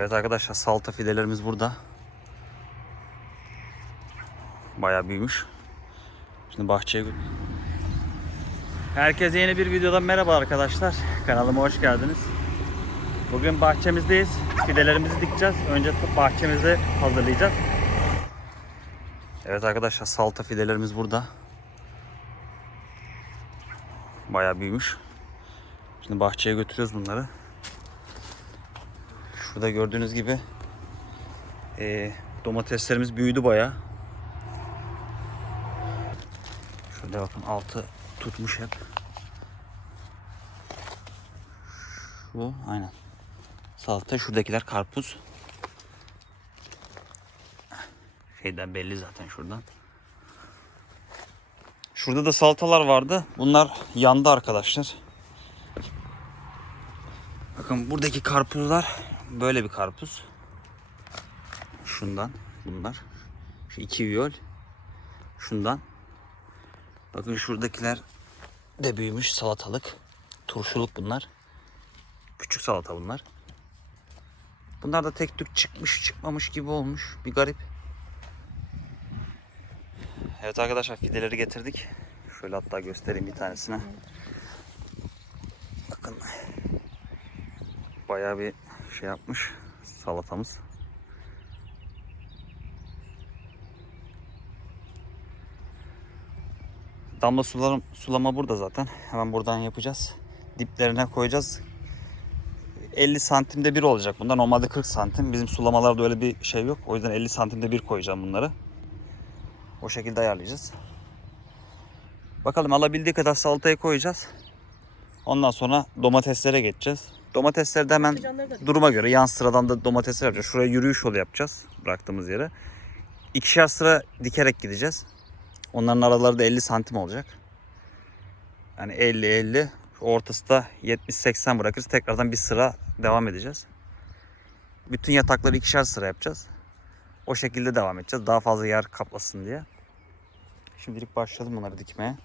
Evet arkadaşlar salta fidelerimiz burada. Bayağı büyümüş. Şimdi bahçeye Herkese yeni bir videodan merhaba arkadaşlar. Kanalıma hoş geldiniz. Bugün bahçemizdeyiz. Fidelerimizi dikeceğiz. Önce bahçemizi hazırlayacağız. Evet arkadaşlar salta fidelerimiz burada. Bayağı büyümüş. Şimdi bahçeye götürüyoruz bunları. Şurada gördüğünüz gibi eee, domateslerimiz büyüdü bayağı. Şöyle bakın altı tutmuş hep. Bu aynen. Salata şuradakiler karpuz. Şeyden belli zaten şuradan. Şurada da salatalar vardı. Bunlar yandı arkadaşlar. Bakın buradaki karpuzlar böyle bir karpuz. Şundan bunlar. Şu iki viyol. Şundan. Bakın şuradakiler de büyümüş salatalık. Turşuluk bunlar. Küçük salata bunlar. Bunlar da tek tük çıkmış çıkmamış gibi olmuş. Bir garip. Evet arkadaşlar fideleri getirdik. Şöyle hatta göstereyim bir tanesine. Bakın. Bayağı bir şey yapmış salatamız. Damla sularım, sulama burada zaten. Hemen buradan yapacağız. Diplerine koyacağız. 50 santimde bir olacak bunda. Normalde 40 santim. Bizim sulamalarda öyle bir şey yok. O yüzden 50 santimde bir koyacağım bunları. O şekilde ayarlayacağız. Bakalım alabildiği kadar salataya koyacağız. Ondan sonra domateslere geçeceğiz. Domatesleri de hemen duruma göre yan sıradan da domatesler yapacağız. Şuraya yürüyüş yolu yapacağız bıraktığımız yere. İkişer sıra dikerek gideceğiz. Onların araları da 50 santim olacak. Yani 50-50 ortası da 70-80 bırakırız. Tekrardan bir sıra devam edeceğiz. Bütün yatakları ikişer sıra yapacağız. O şekilde devam edeceğiz. Daha fazla yer kaplasın diye. Şimdilik başladım bunları dikmeye.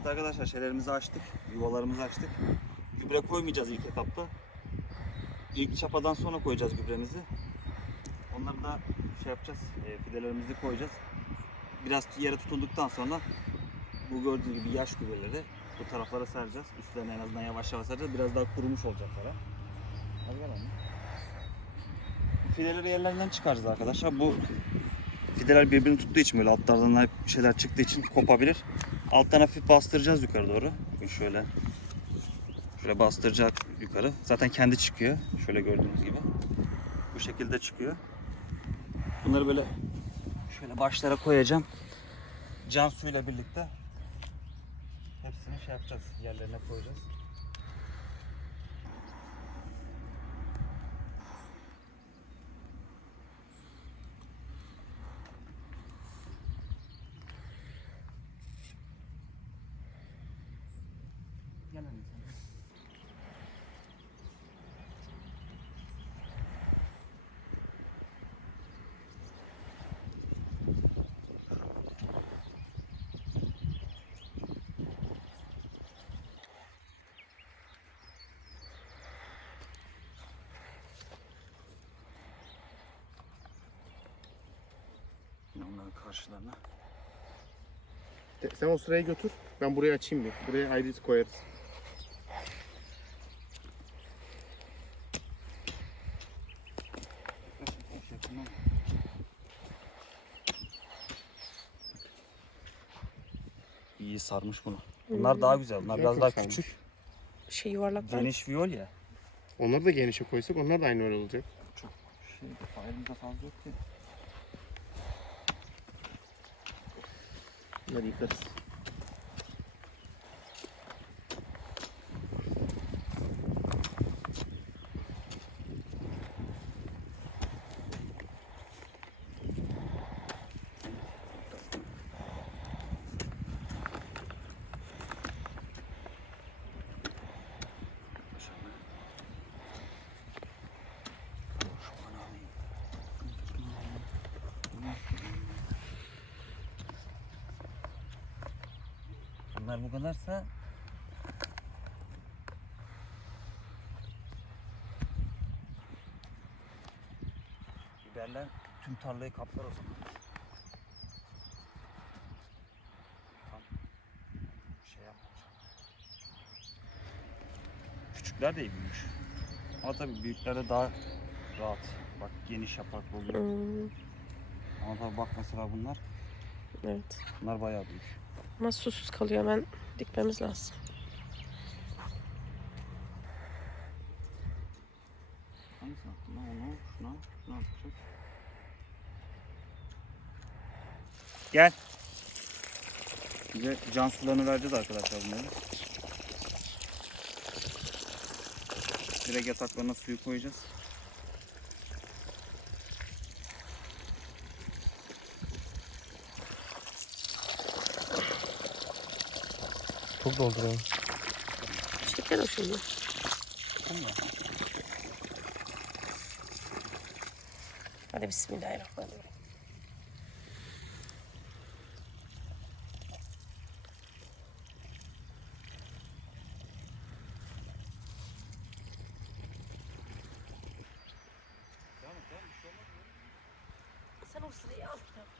Evet arkadaşlar şeylerimizi açtık. Yuvalarımızı açtık. Gübre koymayacağız ilk etapta. İlk çapadan sonra koyacağız gübremizi. Onları da şey yapacağız. E, fidelerimizi koyacağız. Biraz yere tutunduktan sonra bu gördüğünüz gibi yaş gübreleri bu taraflara sereceğiz. Üstlerine en azından yavaş yavaş sereceğiz. Biraz daha kurumuş olacak falan. Hadi. Fideleri yerlerinden çıkaracağız arkadaşlar. Bu fideler birbirini tuttuğu için böyle altlardan hep şeyler çıktığı için kopabilir. Alttan hafif bastıracağız yukarı doğru. Bakın şöyle. Şöyle bastıracak yukarı. Zaten kendi çıkıyor. Şöyle gördüğünüz gibi. Bu şekilde çıkıyor. Bunları böyle şöyle başlara koyacağım. Can suyuyla birlikte hepsini şey yapacağız. Yerlerine koyacağız. Onların karşılarına. Te- Sen o sırayı götür. Ben burayı açayım bir. Buraya ayrı koyarız. İyi sarmış bunu. Bunlar daha güzel. Bunlar biraz daha sarmış. küçük. şey yuvarlak var. Geniş viyol ya. Onları da genişe koysak onlar da aynı öyle olacak. Şey, elimizde fazla yok ki. Bunları yıkarız. Bunlar bu kadarsa biberler tüm tarlayı kaplar o zaman. Tam şey yapmayacağım. Küçükler de iyi büyümüş. Ama tabii büyüklerde daha rahat. Bak geniş yapraklı oluyor. Hmm, Ama tabii bak mesela bunlar. evet. Bunlar bayağı büyük. Ama susuz kalıyor. Hemen dikmemiz lazım. Gel. Bize can sularını vereceğiz arkadaşlar bunları. Direkt yataklarına suyu koyacağız. Çok dolduruyorum. Şeker o şimdi. Tamam? Hadi bismillahirrahmanirrahim. Sen o sırayı al. Ben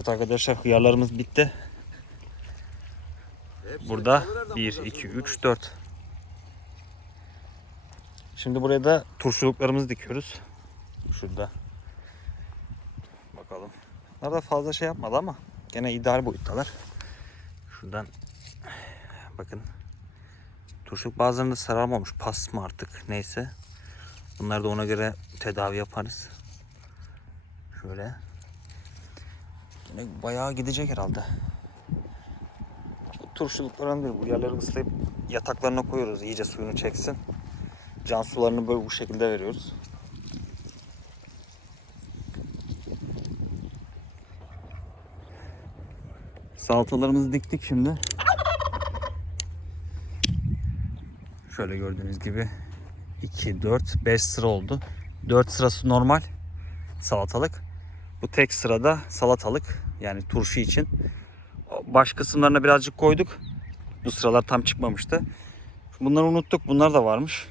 Evet arkadaşlar hıyarlarımız bitti. Burada 1, 2, 3, 4. Şimdi buraya da turşuluklarımızı dikiyoruz. Şurada. Bakalım. Bunlar da fazla şey yapmadı ama gene ideal boyuttalar. Şuradan bakın. Turşuluk bazılarında sararmamış. Pas mı artık neyse. Bunları da ona göre tedavi yaparız. Şöyle. Yine bayağı gidecek herhalde. Turşulukların değil bu yerleri ıslayıp yataklarına koyuyoruz iyice suyunu çeksin. Can sularını böyle bu şekilde veriyoruz. Salatalarımızı diktik şimdi. Şöyle gördüğünüz gibi 2, 4, 5 sıra oldu. 4 sırası normal salatalık. Bu tek sırada salatalık yani turşu için. Baş kısımlarına birazcık koyduk. Bu sıralar tam çıkmamıştı. Bunları unuttuk. Bunlar da varmış.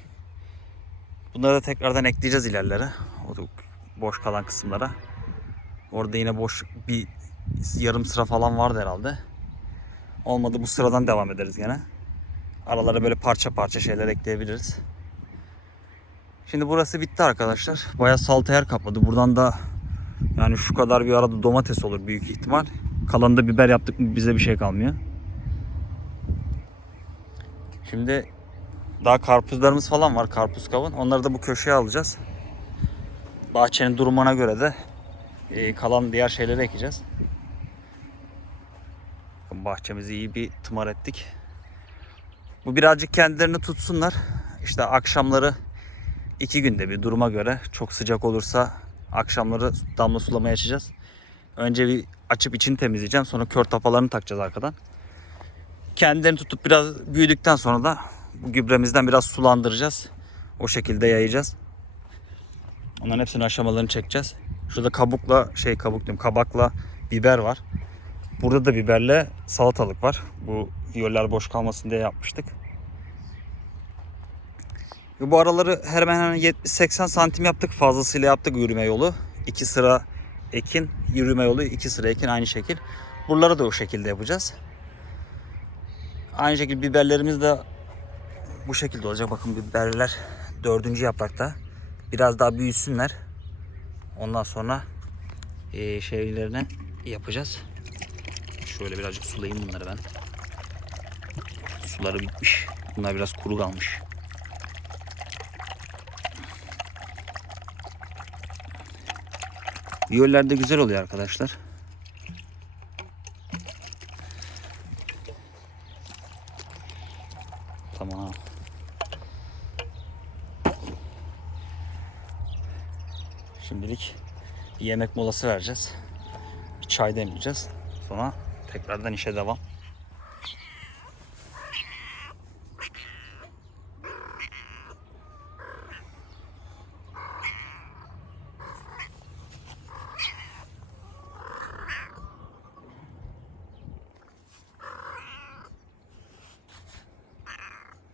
Bunları da tekrardan ekleyeceğiz ilerlere. O boş kalan kısımlara. Orada yine boş bir yarım sıra falan vardı herhalde. Olmadı bu sıradan devam ederiz gene. Aralara böyle parça parça şeyler ekleyebiliriz. Şimdi burası bitti arkadaşlar. Bayağı salta yer kapladı. Buradan da yani şu kadar bir arada domates olur büyük ihtimal. Kalanında biber yaptık mı bize bir şey kalmıyor. Şimdi daha karpuzlarımız falan var karpuz kavun. Onları da bu köşeye alacağız. bahçenin durumuna göre de e, kalan diğer şeyleri ekeceğiz. Bahçemizi iyi bir tımar ettik. Bu birazcık kendilerini tutsunlar. İşte akşamları iki günde bir duruma göre çok sıcak olursa akşamları damla sulamaya açacağız. Önce bir açıp içini temizleyeceğim. Sonra kör tapalarını takacağız arkadan. Kendilerini tutup biraz büyüdükten sonra da bu gübremizden biraz sulandıracağız. O şekilde yayacağız. Onların hepsinin aşamalarını çekeceğiz. Şurada kabukla şey kabuk diyorum kabakla biber var. Burada da biberle salatalık var. Bu yoller boş kalmasın diye yapmıştık. Bu araları hemen hemen 70-80 santim yaptık. Fazlasıyla yaptık yürüme yolu. İki sıra ekin, yürüme yolu, iki sıra ekin aynı şekil. Buraları da o şekilde yapacağız. Aynı şekilde biberlerimiz de bu şekilde olacak. Bakın biberler dördüncü yaprakta. Biraz daha büyüsünler. Ondan sonra eee şeylerini yapacağız. Şöyle birazcık sulayayım bunları ben. Suları bitmiş. Bunlar biraz kuru kalmış. Viyoller de güzel oluyor arkadaşlar. Tamam. Şimdilik bir yemek molası vereceğiz. Bir çay demleyeceğiz. Sonra tekrardan işe devam.